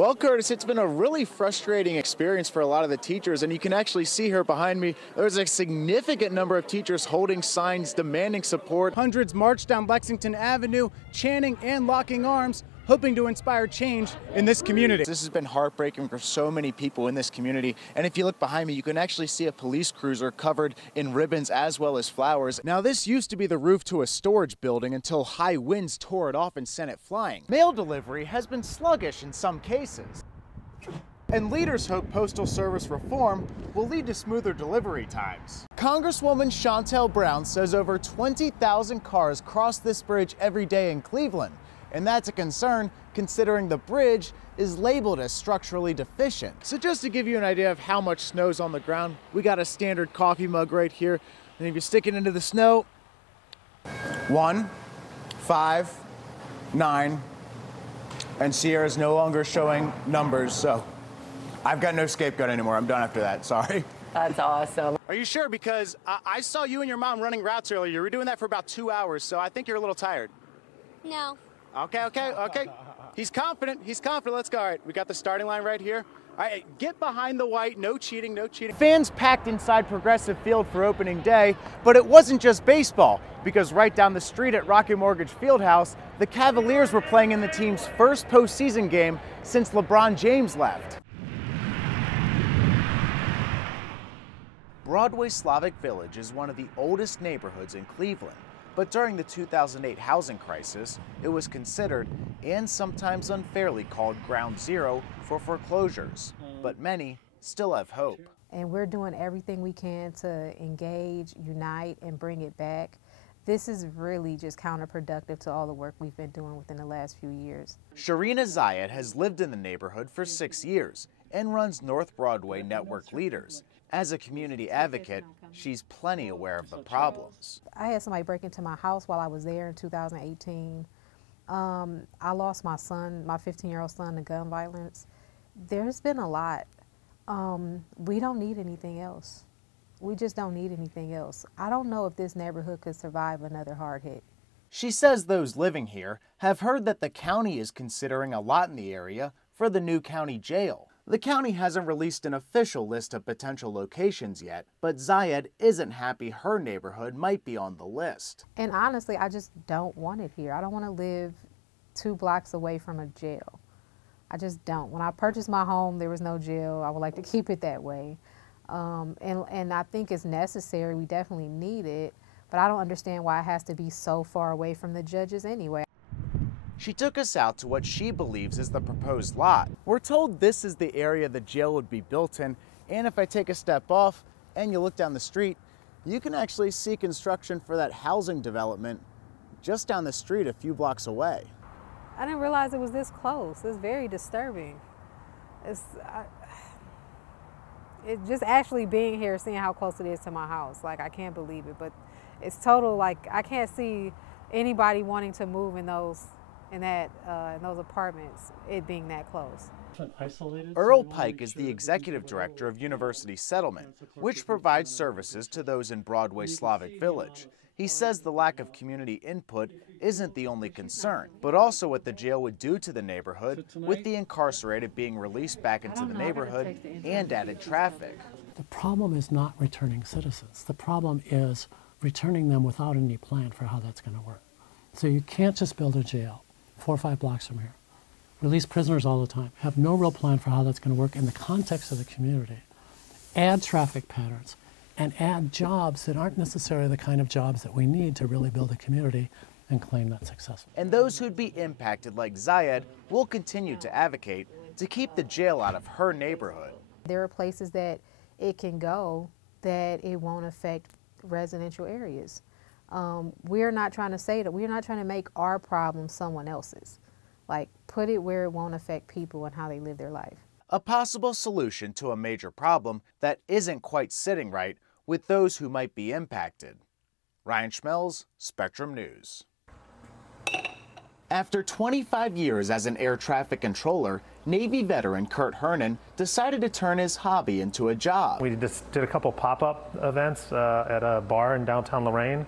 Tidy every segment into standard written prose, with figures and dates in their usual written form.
Well, Curtis, it's been a really frustrating experience for a lot of the teachers, and you can actually see here behind me, there's a significant number of teachers holding signs demanding support. Hundreds marched down Lexington Avenue, chanting and locking arms, hoping to inspire change in this community. This has been heartbreaking for so many people in this community, and if you look behind me, you can actually see a police cruiser covered in ribbons as well as flowers. Now, this used to be the roof to a storage building until high winds tore it off and sent it flying. Mail delivery has been sluggish in some cases, and leaders hope postal service reform will lead to smoother delivery times. Congresswoman Shontel Brown says over 20,000 cars cross this bridge every day in Cleveland, and that's a concern considering the bridge is labeled as structurally deficient. So just to give you an idea of how much snow's on the ground, we got a standard coffee mug right here, and if you stick it into the snow, 1, 5, 9, and Sierra's no longer showing numbers, so I've got no scapegoat anymore. I'm done after that, sorry. That's awesome. Are you sure? Because I saw you and your mom running routes earlier. You were doing that for about 2 hours, so I think you're a little tired. No. Okay. He's confident. Let's go. All right, we got the starting line right here. All right, get behind the white. No cheating, no cheating. Fans packed inside Progressive Field for opening day, but it wasn't just baseball, because right down the street at Rocket Mortgage Fieldhouse, the Cavaliers were playing in the team's first postseason game since LeBron James left. Broadway Slavic Village is one of the oldest neighborhoods in Cleveland. But during the 2008 housing crisis, it was considered, and sometimes unfairly called, ground zero for foreclosures. But many still have hope. And we're doing everything we can to engage, unite, and bring it back. This is really just counterproductive to all the work we've been doing within the last few years. Sharina Zayed has lived in the neighborhood for 6 years and runs North Broadway Network Leaders. As a community advocate, she's plenty aware of the problems. I had somebody break into my house while I was there in 2018. I lost my son, my 15-year-old son, to gun violence. There's been a lot. We don't need anything else. We just don't need anything else. I don't know if this neighborhood could survive another hard hit. She says those living here have heard that the county is considering a lot in the area for the new county jail. The county hasn't released an official list of potential locations yet, but Zayed isn't happy her neighborhood might be on the list. And honestly, I just don't want it here. I don't want to live 2 blocks away from a jail. I just don't. When I purchased my home, there was no jail. I would like to keep it that way. And I think it's necessary. We definitely need it, but I don't understand why it has to be so far away from the judges anyway. She took us out to what she believes is the proposed lot. We're told this is the area the jail would be built in, and if I take a step off and you look down the street, you can actually see construction for that housing development just down the street a few blocks away. I didn't realize it was this close. It's very disturbing. It just actually being here, seeing how close it is to my house, like I can't believe it, but it's total, like I can't see anybody wanting to move in those apartments, it being that close. Earl Pike is the executive director of University Settlement, which provides services to those in Broadway Slavic Village. He says the lack of community input isn't the only concern, but also what the jail would do to the neighborhood with the incarcerated being released back into the neighborhood and added traffic. The problem is not returning citizens. The problem is returning them without any plan for how that's going to work. So you can't just build a jail 4 or 5 blocks from here, release prisoners all the time, have no real plan for how that's going to work in the context of the community, add traffic patterns, and add jobs that aren't necessarily the kind of jobs that we need to really build a community and claim that successful. And those who'd be impacted like Zayed will continue to advocate to keep the jail out of her neighborhood. There are places that it can go that it won't affect residential areas. We're not trying to say that, we're not trying to make our problem someone else's. Like, put it where it won't affect people and how they live their life. A possible solution to a major problem that isn't quite sitting right with those who might be impacted. Ryan Schmelz, Spectrum News. After 25 years as an air traffic controller, Navy veteran Kurt Hernan decided to turn his hobby into a job. We just did a couple pop-up events at a bar in downtown Lorraine,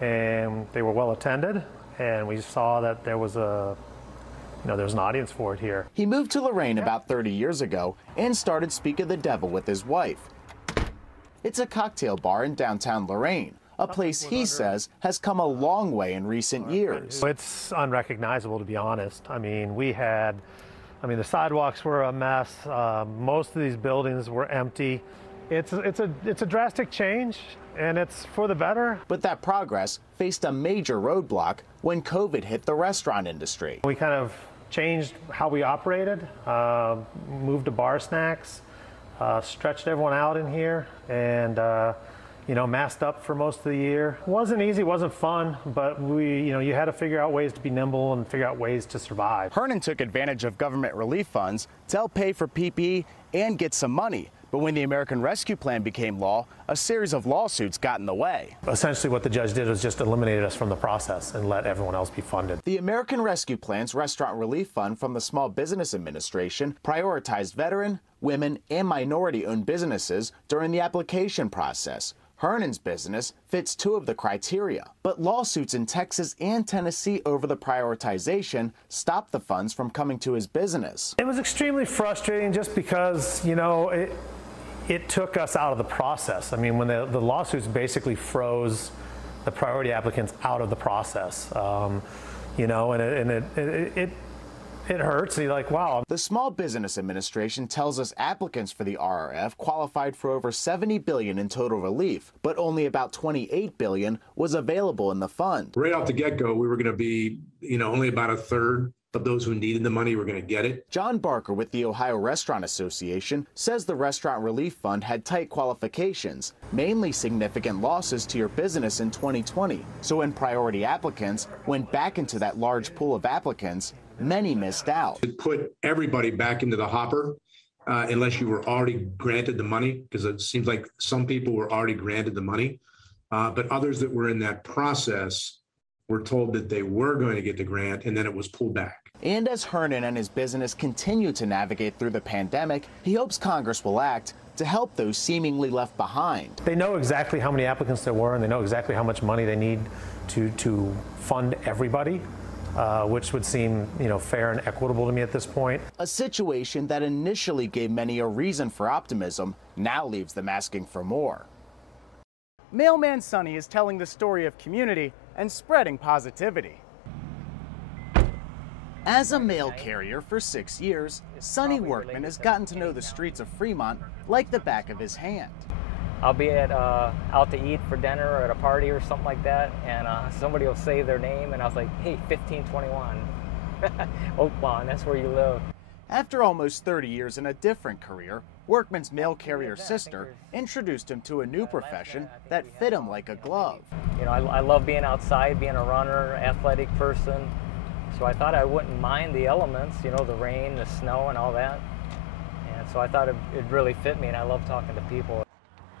and they were well attended, and we saw that there was a there's an audience for it here. He moved to Lorain about 30 years ago and started Speak of the Devil with his wife. It's a cocktail bar in downtown Lorain, a place he says has come a long way in recent years. It's unrecognizable, to be honest. I mean, the sidewalks were a mess. Most of these buildings were empty. It's a drastic change, and it's for the better. But that progress faced a major roadblock when COVID hit the restaurant industry. We kind of changed how we operated, moved to bar snacks, stretched everyone out in here, and masked up for most of the year. It wasn't easy, it wasn't fun, but you had to figure out ways to be nimble and figure out ways to survive. Hernan took advantage of government relief funds to help pay for PPE and get some money. But when the American Rescue Plan became law, a series of lawsuits got in the way. Essentially what the judge did was just eliminated us from the process and let everyone else be funded. The American Rescue Plan's Restaurant Relief Fund from the Small Business Administration prioritized veteran, women, and minority-owned businesses during the application process. Hernan's business fits two of the criteria, but lawsuits in Texas and Tennessee over the prioritization stopped the funds from coming to his business. It was extremely frustrating just because, it took us out of the process. I mean, when the lawsuits basically froze the priority applicants out of the process, and it hurts. You're like, wow. The Small Business Administration tells us applicants for the RRF qualified for over $70 billion in total relief, but only about $28 billion was available in the fund. Right off the get-go, we were going to be, only about a third of those who needed the money were going to get it. John Barker with the Ohio Restaurant Association says the Restaurant Relief Fund had tight qualifications, mainly significant losses to your business in 2020. So when priority applicants went back into that large pool of applicants, many missed out. It put everybody back into the hopper unless you were already granted the money, because it seems like some people were already granted the money, but others that were in that process were told that they were going to get the grant, and then it was pulled back. And as Hernan and his business continue to navigate through the pandemic, he hopes Congress will act to help those seemingly left behind. They know exactly how many applicants there were, and they know exactly how much money they need to fund everybody, which would seem, fair and equitable to me at this point. A situation that initially gave many a reason for optimism now leaves them asking for more. Mailman Sonny is telling the story of community and spreading positivity. As a mail carrier for 6 years, Sonny Workman has gotten to know the streets of Fremont like the back of his hand. I'll be at out to eat for dinner or at a party or something like that, and somebody will say their name, and I was like, hey, 1521, Oaklawn, that's where you live. After almost 30 years in a different career, Workman's mail carrier sister introduced him to a new profession that fit him like a glove. I love being outside, being a runner, athletic person, so I thought I wouldn't mind the elements, the rain, the snow, and all that. And so I thought it really fit me, and I love talking to people.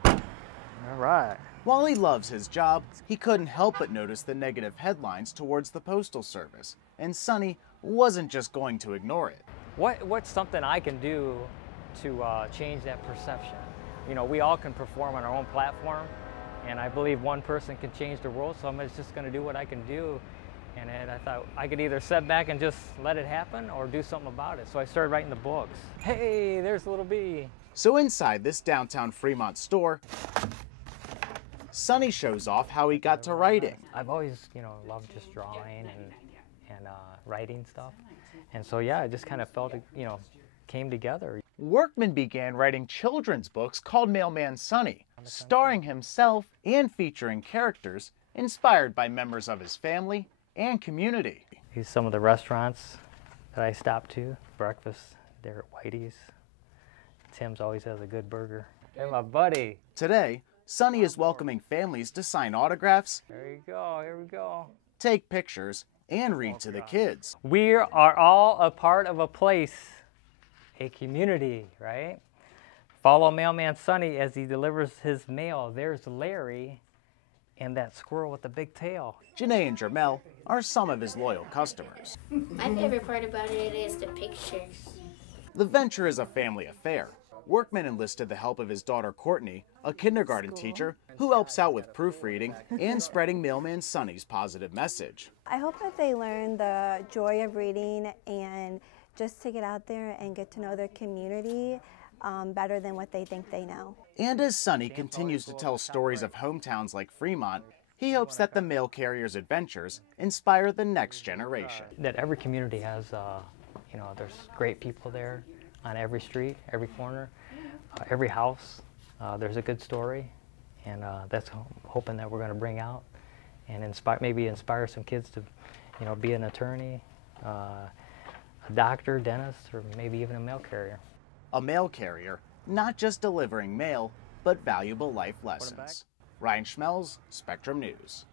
All right. While he loves his job, he couldn't help but notice the negative headlines towards the Postal Service, and Sonny wasn't just going to ignore it. What's something I can do to change that perception? We all can perform on our own platform, and I believe one person can change the world, so I'm just going to do what I can do. And I thought I could either sit back and just let it happen or do something about it. So I started writing the books. Hey, there's Little B. So inside this downtown Fremont store, Sonny shows off how he got to writing. I've always, loved just drawing and writing stuff. And so, yeah, it just kind of felt, came together. Workman began writing children's books called Mailman Sonny, starring himself and featuring characters inspired by members of his family and community. These are some of the restaurants that I stopped to. Breakfast, they're at Whitey's. Tim's always has a good burger. Hey, my buddy. Today, Sonny is welcoming families to sign autographs. There you go, here we go. Take pictures, and read to the kids. We are all a part of a place, a community, right? Follow Mailman Sonny as he delivers his mail. There's Larry and that squirrel with the big tail. Janae and Jermel are some of his loyal customers. My favorite part about it is the pictures. The venture is a family affair. Workman enlisted the help of his daughter Courtney, a kindergarten teacher who helps out with proofreading and spreading Mailman Sonny's positive message. I hope that they learn the joy of reading and just to get out there and get to know their community better than what they think they know. And as Sonny continues to tell stories of hometowns like Fremont, he hopes that the mail carrier's adventures inspire the next generation. That every community has, there's great people there on every street, every corner, every house. There's a good story, and that's hoping that we're going to bring out and maybe inspire some kids to, be an attorney, a doctor, dentist, or maybe even a mail carrier. A mail carrier, not just delivering mail, but valuable life lessons. Ryan Schmelz, Spectrum News.